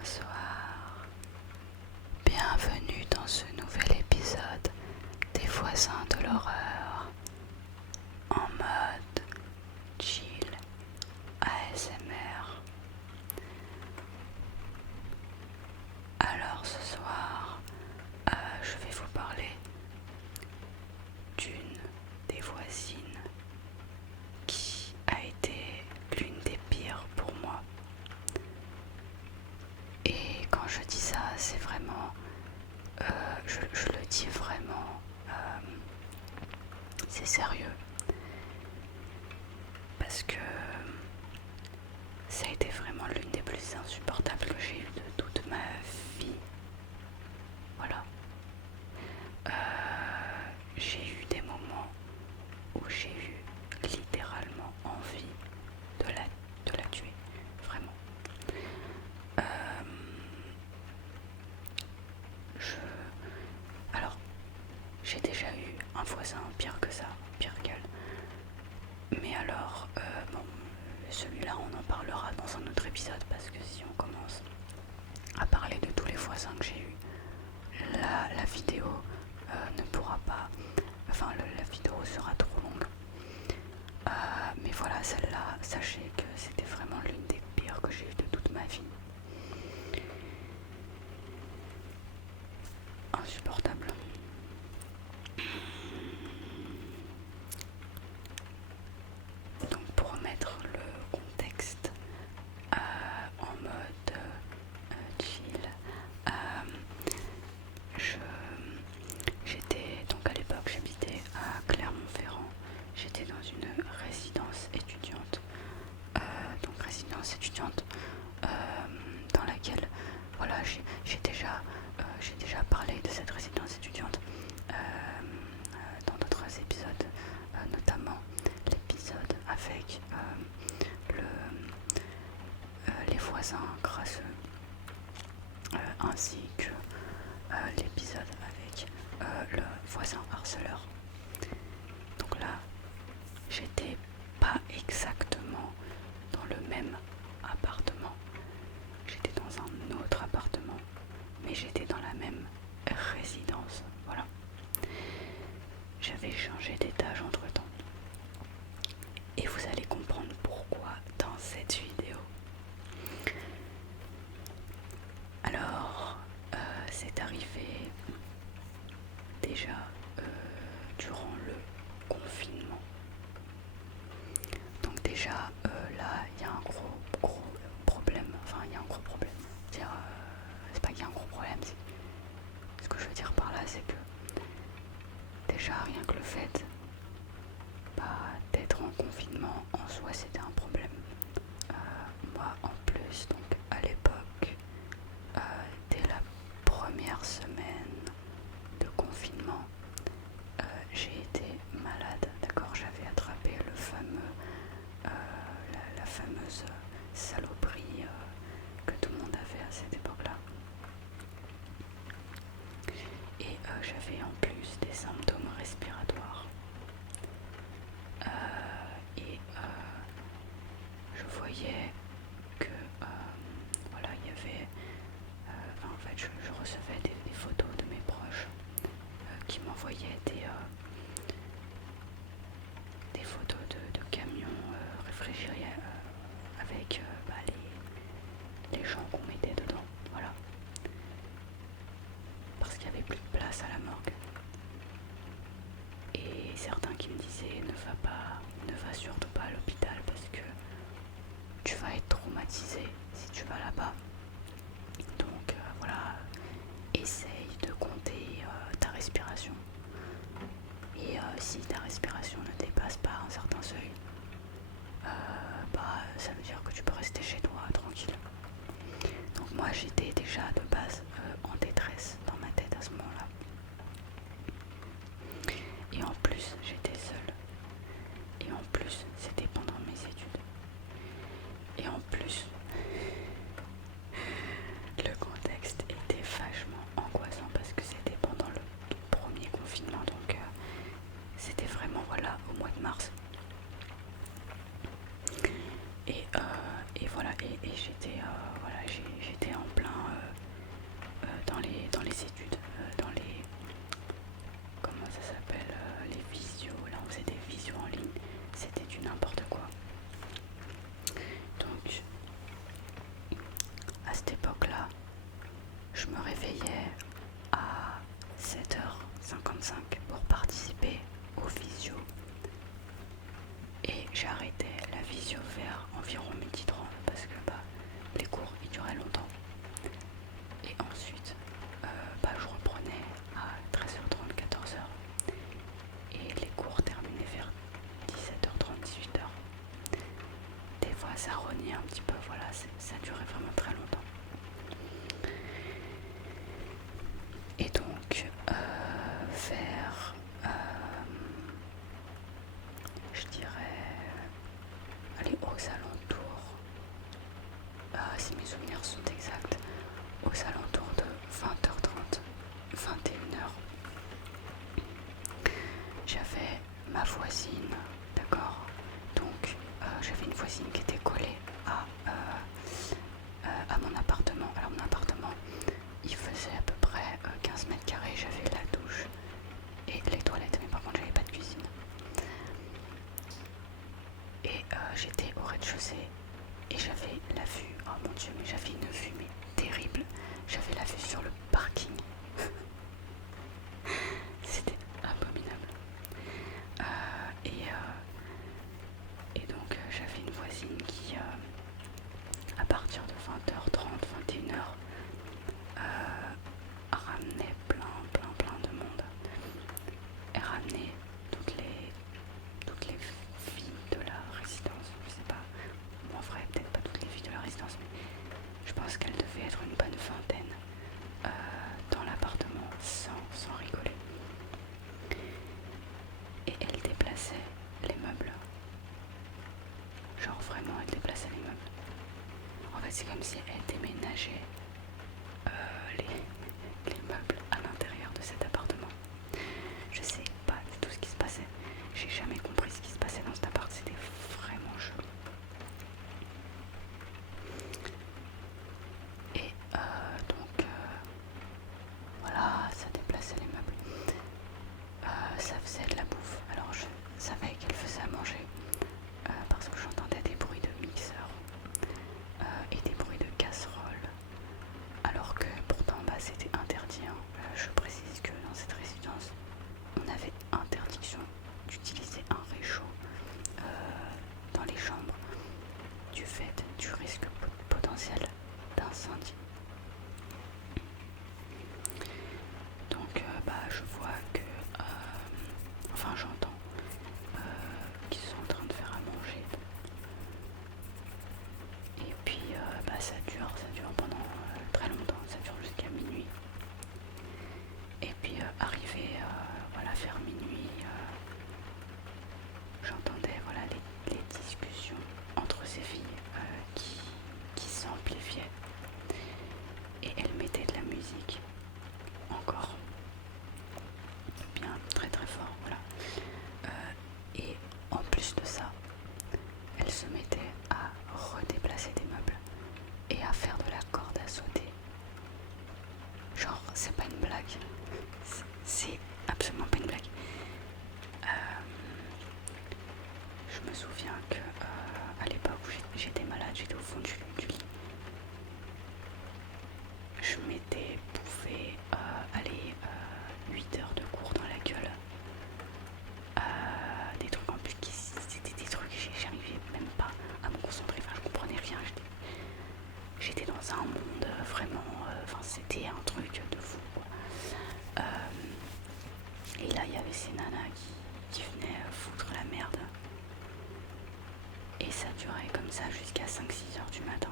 Bonsoir, bienvenue dans ce nouvel épisode des voisins de l'horreur en mode chill ASMR. Alors ce soir, je vais vous parler d'une des voisines qui a été l'une des pires pour moi. Et quand je dis ça, c'est vraiment, je le dis vraiment, c'est sérieux. Parce que ça a été vraiment l'une des plus insupportables que j'ai eues de toute ma vie. Voilà. J'ai eu des moments où j'ai eu littéralement envie de la tuer. Vraiment. Alors, j'ai déjà eu un voisin pire que ça, pire qu'elle. Mais alors, bon, celui-là, on en parlera dans un autre épisode parce que si on commence à parler de tous les voisins que j'ai eu, la vidéo ne pourra pas, enfin la vidéo sera trop longue. Mais voilà, celle-là, sachez que c'était vraiment l'une des pires que j'ai eues de toute ma vie. Insupportable. Donc pour remettre le contexte en mode chill, j'étais donc à l'époque, j'habitais à Clermont-Ferrand. J'étais dans une résidence étudiante, dans laquelle, voilà, j'ai déjà parlé de cette résidence étudiante dans d'autres épisodes, notamment l'épisode avec les voisins crasseux, ainsi que l'épisode avec le voisin harceleur. Donc là, j'étais pas exactement dans le même appartement, j'étais dans un autre appartement, mais j'étais dans la même résidence. Voilà. J'avais changé d'étage entre temps. Et vous allez comprendre pourquoi dans cette vidéo. Alors, c'est arrivé déjà durant le confinement. Donc déjà, là, il y a un gros problème. Enfin, il y a un gros problème. C'est pas qu'il y a un gros problème. Ce que je veux dire par là, c'est que déjà, rien que le fait d'être en confinement, en soi, c'était un problème. Moi, en plus, donc à l'époque, dès la première semaine de confinement, j'ai été malade, d'accord. J'avais attrapé le fameux, la fameuse saloperie que tout le monde avait à cette époque-là. Et j'avais en plus des symptômes respiratoires. Et je voyais que voilà, il y avait en fait je recevais des photos de mes proches qui m'envoyaient des photos de camions réfrigérés avec les gens qu'on mettait dedans, voilà, parce qu'il n'y avait plus de place à la morgue. Et certains qui me disaient ne va surtout pas à l'hôpital parce que tu vas être traumatisé si tu vas là-bas. Donc voilà, essaye de compter ta respiration. Et si ta respiration ne dépasse pas un certain seuil, ça veut dire que tu peux rester chez toi tranquille. Donc moi j'étais déjà de base en détresse dans ma tête à ce moment-là. Et en plus j'étais seule. Et en plus c'était pendant mes études. Et en plus le contexte était vachement angoissant parce que c'était pendant le premier confinement. Donc c'était vraiment voilà au mois de mars. Et voilà, et cette époque-là, je me réveillais à 7h55 pour participer au visio. Et j'ai arrêté la visio vers environ 12h30 parce que les cours ils duraient longtemps. Et ensuite, je reprenais à 13h30, 14h. Et les cours terminaient vers 17h30, 18h. Des fois ça reniait un petit peu, voilà, ça durait vraiment très longtemps. Et donc, vers, je dirais, aller aux alentours, si mes souvenirs sont exacts, aux alentours de 20h30, 21h, j'avais ma voisine, d'accord. Donc, j'avais une voisine qui était collée à mon appartement. Alors, mon appartement, il faisait à peu près 15 mètres carrés. J'avais la douche et les toilettes, mais par contre, j'avais pas de cuisine. Et j'étais au rez-de-chaussée et j'avais la vue, oh mon dieu, mais j'avais une vue mais terrible. J'avais la vue sur le parking. C'était abominable. Et donc j'avais une voisine qui, à partir de 20h30, 21h, ramenait plein de monde. Elle ramenait toutes les filles de la résidence. Je sais pas, en vrai peut-être pas toutes les filles de la résidence, mais je pense qu'elle devait être une bonne vingtaine dans l'appartement sans rigoler. Et elle déplaçait les meubles. Genre vraiment elle déplaçait les meubles. En fait c'est comme si elle déménageait les meubles à l'intérieur de cet appartement. Je sais pas du tout ce qui se passait. J'ai jamais compris ce qui se passait dans cet appart. C'était vraiment chelou. Et donc voilà, ça déplaçait les meubles. Ça faisait de la bouffe. Alors je savais qu'elle faisait à manger parce que j'entendais des bruits de mixeur et des bruits de casserole. Alors que pourtant c'était interdit. Hein. Je précise que dans cette résidence, on avait interdiction d'utiliser un réchaud dans les chambres du fait du risque potentiel d'incendie. Donc je vois que, enfin j'entends qu'ils sont en train de faire à manger. Et puis ça dure pendant très longtemps, ça dure jusqu'à minuit. Et puis arrivé vers minuit, j'entendais les discussions entre ces filles qui s'amplifiaient. Et elles mettaient de la musique encore bien très très fort, voilà. Et en plus de ça, elles se mettaient à redéplacer des meubles et à faire de la corde à sauter. Genre, c'est pas une blague. C'est absolument pas une blague. Je me souviens que à l'époque où j'étais malade, j'étais au fond du lit. Je m'étais bouffé 8 heures de cours dans la gueule. Des trucs en plus c'était des trucs, j'arrivais même pas à me concentrer, enfin je comprenais rien. J'étais dans un monde vraiment, c'était un truc de fou quoi. Et là il y avait ces nanas qui venaient foutre la merde. Et ça durait comme ça jusqu'à 5-6 heures du matin.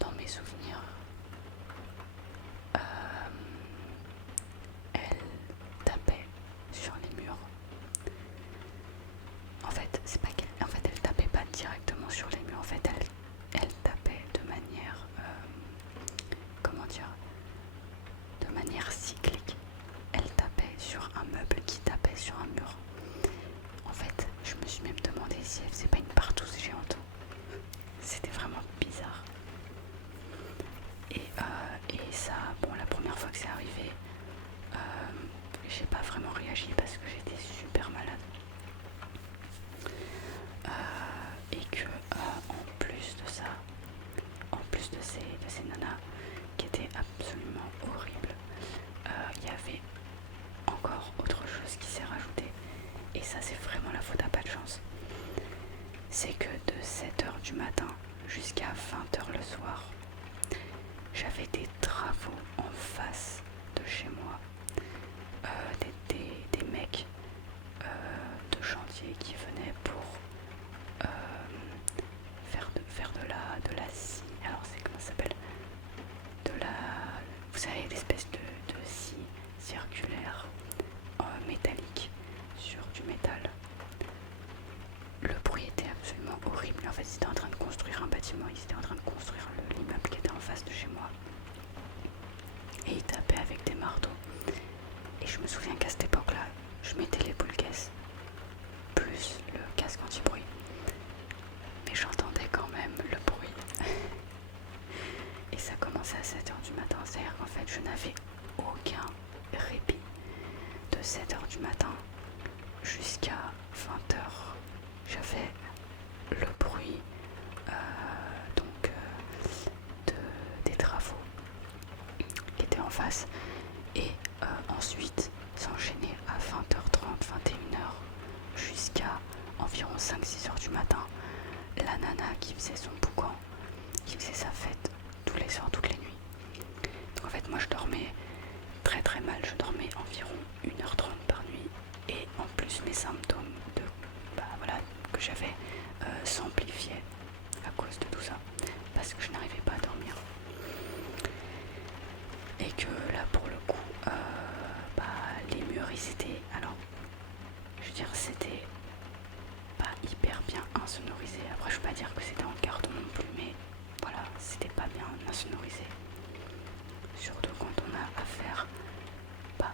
Dans mes souvenirs, elle tapait sur les murs. En fait, c'est pas qu'elle, en fait, elle tapait pas directement sur les murs. En fait, elle tapait de manière, de manière cyclique. Elle tapait sur un meuble qui tapait sur un mur. En fait, je me suis même demandé si elle faisait pas une partouze géante. C'était vraiment bizarre. Et ça, la première fois que c'est arrivé, j'ai pas vraiment réagi parce que j'étais super malade. et ça c'est vraiment la faute à pas de chance, c'est que de 7h du matin jusqu'à 20h le soir, j'avais des travaux en face de chez moi, des mecs de chantier qui venaient pour faire de la scie. Alors c'est comment ça s'appelle, vous savez, l'espèce de scie circulaire métallique sur du métal. Le bruit était absolument horrible. En fait, ils étaient en train de construire un bâtiment, ils étaient en train de construire l'immeuble qui était en face de chez moi. Et ils tapaient avec des marteaux. Et je me souviens qu'à cette époque-là, je mettais les boules caisses plus le casque anti-bruit. Mais j'entendais quand même le bruit. Et ça commençait à 7h du matin. C'est-à-dire qu'en fait, je n'avais aucun répit. De 7h du matin jusqu'à 20h, j'avais le bruit des travaux qui étaient en face. Et ensuite, s'enchaîner à 20h30, 21h, jusqu'à environ 5-6h du matin, la nana qui faisait son boucan, qui faisait sa fête tous les soirs, toutes les nuits. Donc en fait, moi je dormais très très mal, je dormais environ 1h30 par nuit, et en plus mes symptômes que j'avais s'amplifiaient à cause de tout ça, parce que je n'arrivais pas à dormir. Et que là pour le coup, les murs ils étaient, alors je veux dire, c'était pas hyper bien insonorisé. Après je peux pas dire que c'était en carton non plus, mais voilà, c'était pas bien insonorisé. Surtout quand on a affaire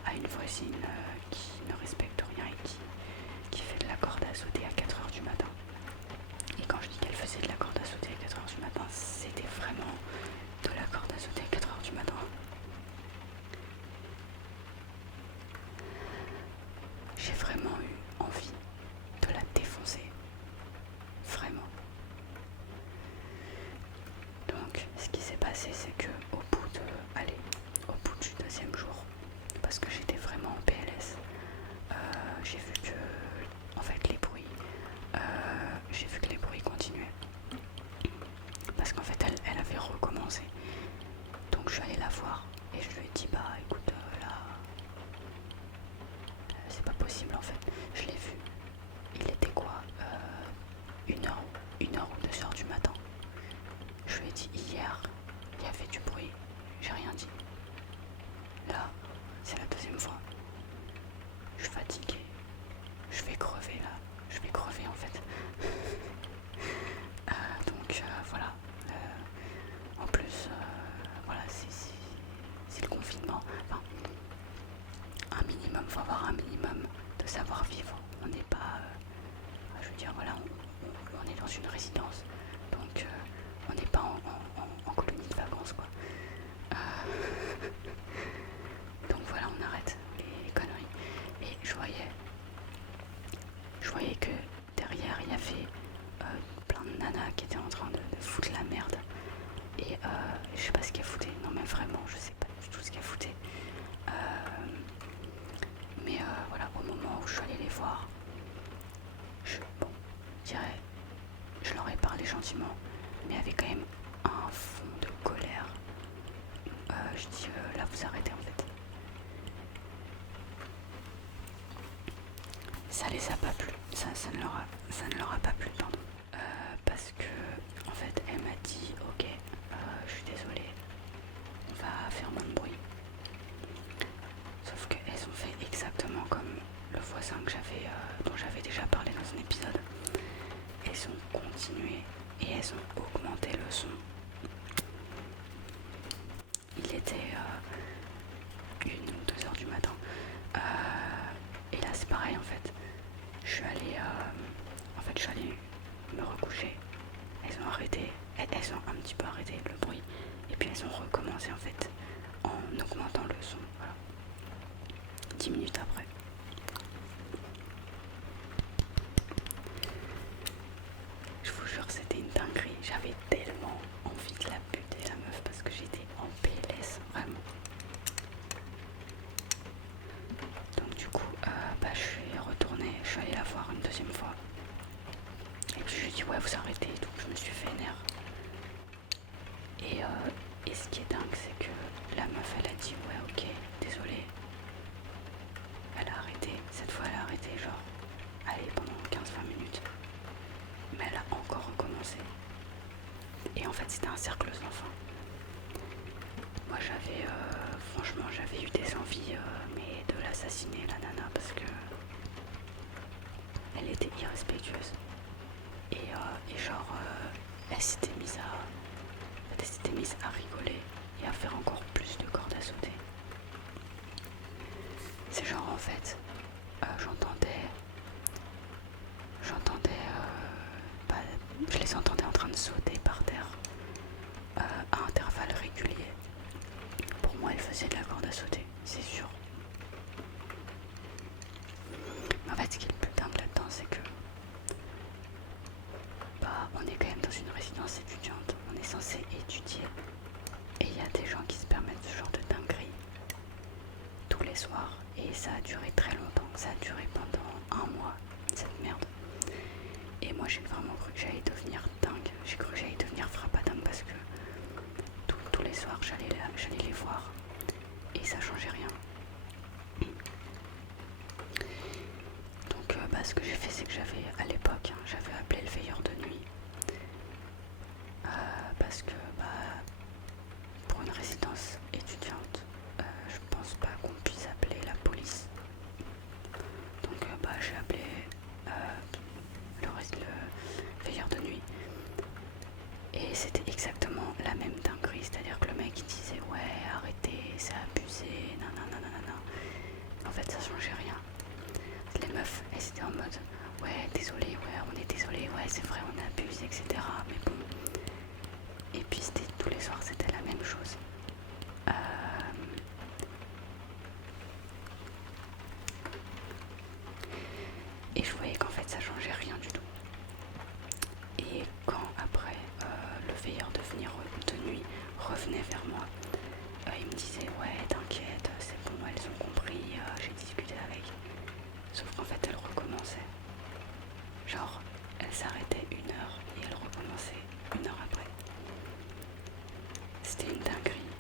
à une voisine qui ne respecte rien et qui fait de la corde à sauter à 4h du matin. Et quand je dis qu'elle faisait de la corde à sauter à 4h du matin, c'était vraiment de la corde à sauter à 4h du matin. J'ai vraiment eu envie de la défoncer. Vraiment. Donc, ce qui s'est passé, c'est que au bout du deuxième jour, parce que j'étais vraiment en PLS, j'ai vu que les bruits continuaient. Parce qu'en fait, elle avait recommencé. Donc, je suis allée la voir et je lui ai dit, écoute, là, c'est pas possible en fait. Je l'ai vu. Il était quoi, 1h ou 2h du matin. Je lui ai dit, hier, il y avait du bruit. J'ai rien dit. Là, c'est la deuxième fois. Je suis fatiguée. Je vais crever là. Je vais crever en fait. Donc voilà. En plus, voilà, c'est le confinement. Enfin, un minimum, faut avoir un minimum de savoir-vivre. On n'est pas... je veux dire, voilà, on est dans une résidence. Donc on n'est pas en colonie de vacances, quoi. Donc voilà, on arrête les conneries. Et je voyais que derrière il y avait plein de nanas qui étaient en train de foutre la merde. Et je sais pas ce qu'elles foutaient. Non mais vraiment, je sais pas du tout ce qu'elles foutaient. Mais voilà, au moment où je suis allée les voir, je dirais, je leur ai parlé gentiment, mais il y avait quand même un fond de colère. Je dis, là vous arrêtez en fait. Ça les a pas plu, ça ne leur a pas plu, pardon. Parce que en fait elle m'a dit, ok, je suis désolée, on va faire moins de bruit. Sauf qu'elles ont fait exactement comme le voisin dont j'avais déjà parlé dans un épisode. Elles ont continué et elles ont augmenté le son. Il était 1 ou 2 heures du matin. Et là c'est pareil en fait. Je suis allée me recoucher. Elles ont un petit peu arrêté le bruit. Et puis elles ont recommencé en fait en augmentant le son. Voilà. 10 minutes après. Je vous jure, c'était une dinguerie. J'avais tellement envie de la buter, la meuf, parce que j'étais en PLS, vraiment. Donc du coup, je suis allée Et ce qui est dingue, c'est que la meuf, elle a dit ouais, ok, désolée. Elle a arrêté. Cette fois, elle a arrêté, genre, allez, pendant 15-20 minutes. Mais elle a encore recommencé. Et en fait, c'était un cercle sans fin. Moi, franchement, j'avais eu des envies, mais de l'assassiner, la nana, parce que elle était irrespectueuse. Et genre, elle s'était mise à rigoler et à faire encore plus de cordes à sauter. C'est genre, en fait, je les entendais en train de sauter par terre à intervalles réguliers. Pour moi, elle faisait de la corde à sauter, c'est sûr. Mais en fait, ce qui est le plus dingue là-dedans, c'est que on est quand même dans une résidence étudiante, on est censé étudier. Et il y a des gens qui se permettent ce genre de dinguerie tous les soirs. Et ça a duré très longtemps, ça a duré pendant 1 mois, cette merde. Et moi j'ai vraiment cru que j'allais devenir dingue, j'ai cru que j'allais devenir frappadingue parce que tous les soirs j'allais les voir et ça changeait rien. Donc ce que j'ai fait, c'est que à l'époque, j'avais appelé le veilleur de nuit parce que pour une résidence étudiante, je pense pas qu'on puisse appeler la police. Donc j'ai appelé le veilleur de nuit et c'était exactement la même dinguerie, c'est-à-dire que le mec il disait ouais arrêtez, c'est abusé, nanana. En fait ça changeait rien. Les meufs elles étaient en mode ouais désolé, ouais on est désolé, ouais c'est vrai on abuse, etc. Mais bon. Et puis tous les soirs c'était la même chose. Et je voyais qu'en fait ça changeait rien du tout. Et quand après le veilleur de nuit revenait vers moi, il me disait ouais t'inquiète, c'est bon, elles ont compris, j'ai discuté avec. Sauf qu'en fait elle recommençait. Genre elle s'arrêtait 1 heure et elle recommençait 1 heure après. C'était une dinguerie.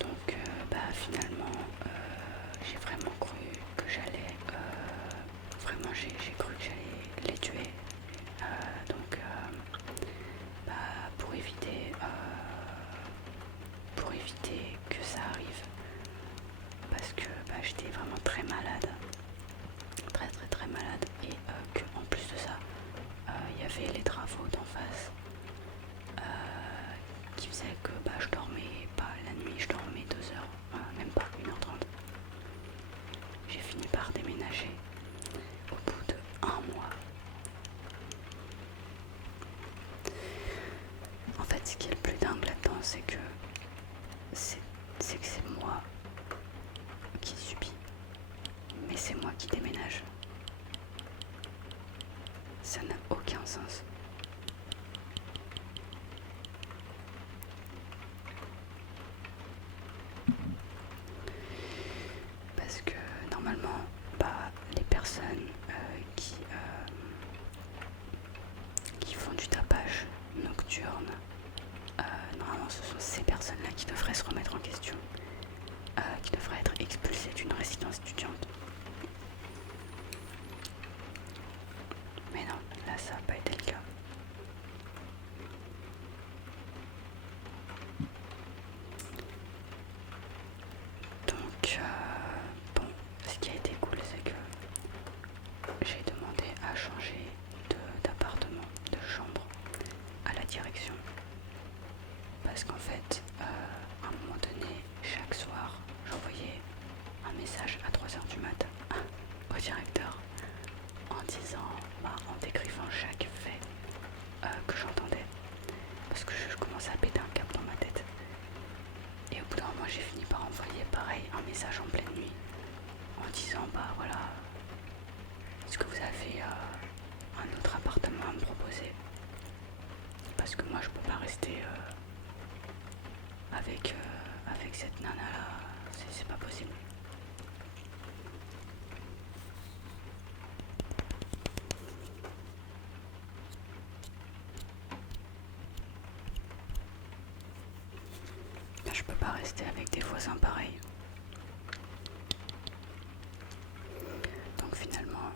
Donc finalement j'ai vraiment cru que j'allais j'ai cru que j'allais les tuer. Donc pour éviter que ça arrive, parce que j'étais vraiment très malade, très très très malade, et que en plus de ça il y avait les travaux d'en face qui faisaient que je dormais pas la nuit, je dormais 2 heures, même pas 1h30. J'ai fini par déménager au bout de 1 mois. En fait, ce qui est le plus dingue là-dedans, c'est que c'est moi qui subis, mais c'est moi qui déménage. Ça n'a aucun sens. Parce que normalement, les personnes qui font du tapage nocturne, normalement ce sont ces personnes-là qui devraient se remettre en question, qui devraient être expulsées d'une résidence étudiante. Mais non, là ça n'a pas été le cas. Donc ce qui a été cool, c'est que j'ai demandé à changer d'appartement, de chambre à la direction. Parce qu'en fait, à un moment donné, chaque soir, j'envoyais un message à 3h du matin au directeur en disant, en décrivant chaque fait que j'entendais. Parce que je commençais à péter un câble dans ma tête. Et au bout d'un moment, j'ai fini par envoyer pareil un message en pleine nuit en disant voilà, est-ce que vous avez un autre appartement à me proposer, parce que moi je peux pas rester avec cette nana là, c'est pas possible. rester avec des voisins pareils. Donc finalement,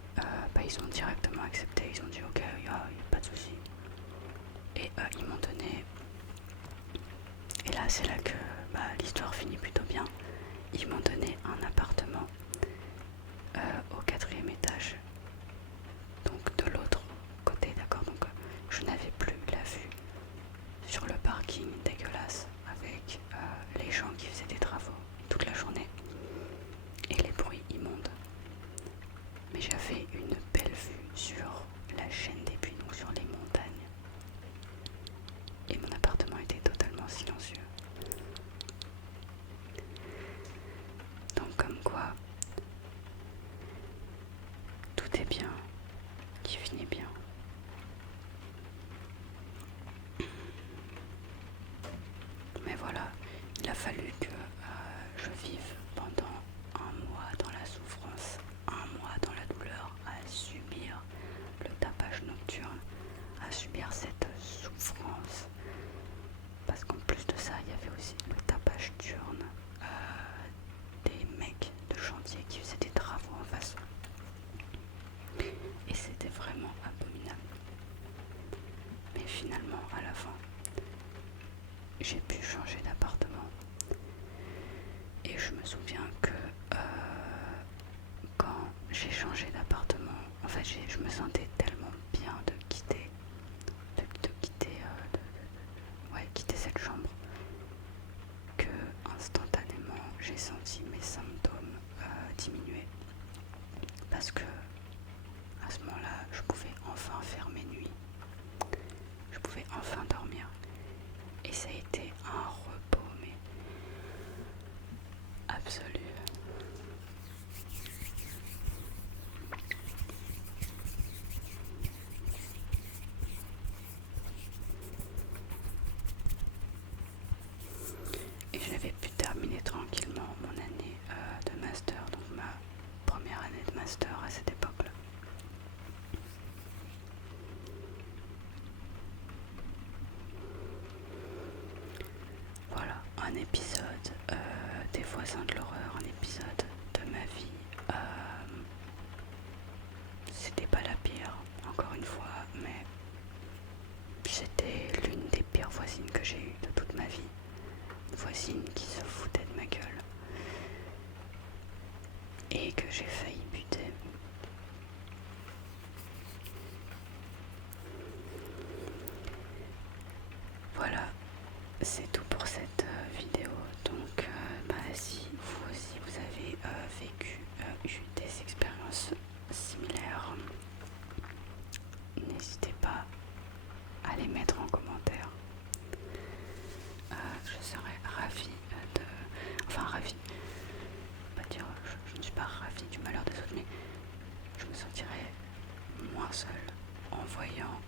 ils ont directement accepté, ils ont dit ok, y a pas de souci. Et ils m'ont donné, et là c'est là que l'histoire finit plutôt bien, ils m'ont donné un appartement au 4e étage, donc de l'autre côté, d'accord. Donc je n'avais plus la vue sur le parking dégueulasse avec les gens qui faisaient des travaux toute la journée et les bruits immondes. Mais j'avais une belle vue sur la chaîne des Puys, donc sur les montagnes. Et mon appartement était totalement silencieux. Donc comme quoi, tout est bien, qui finit bien. Mais voilà, il a fallu que je vive pendant un mois dans la souffrance, un mois dans la douleur, à subir le tapage nocturne, à subir cette souffrance. Parce qu'en plus de ça, il y avait aussi le tapage diurne des mecs de chantier qui faisaient des travaux en face. Et c'était vraiment abominable. Mais finalement, à la fin, j'ai pu changer d'appartement. Et je me souviens que quand j'ai changé d'appartement, en fait je me sentais tellement bien de quitter, quitter cette chambre, que instantanément j'ai senti mes symptômes diminuer. Parce que à ce moment-là, je pouvais enfin faire mes nuits. Je pouvais enfin dormir. Et ça a été un repos, mais absolu. Et j'avais pu terminer tranquillement mon année de master, donc ma première année de master à cette époque-là. Voilà, un épisode des voisins de l'horreur, un épisode de ma vie. C'était pas la pire, encore une fois, mais c'était l'une des pires voisines que j'ai eues de toute ma vie. Une voisine qui se foutait de ma gueule et que j'ai failli buter. Voilà, c'est tout pour cette vidéo. Donc si vous aussi vous avez vécu, eu des expériences similaires, n'hésitez pas à les mettre en commentaire. Je serais ravie ravie, pas dire, je ne suis pas ravie du malheur des autres, mais je me sentirais moins seule en voyant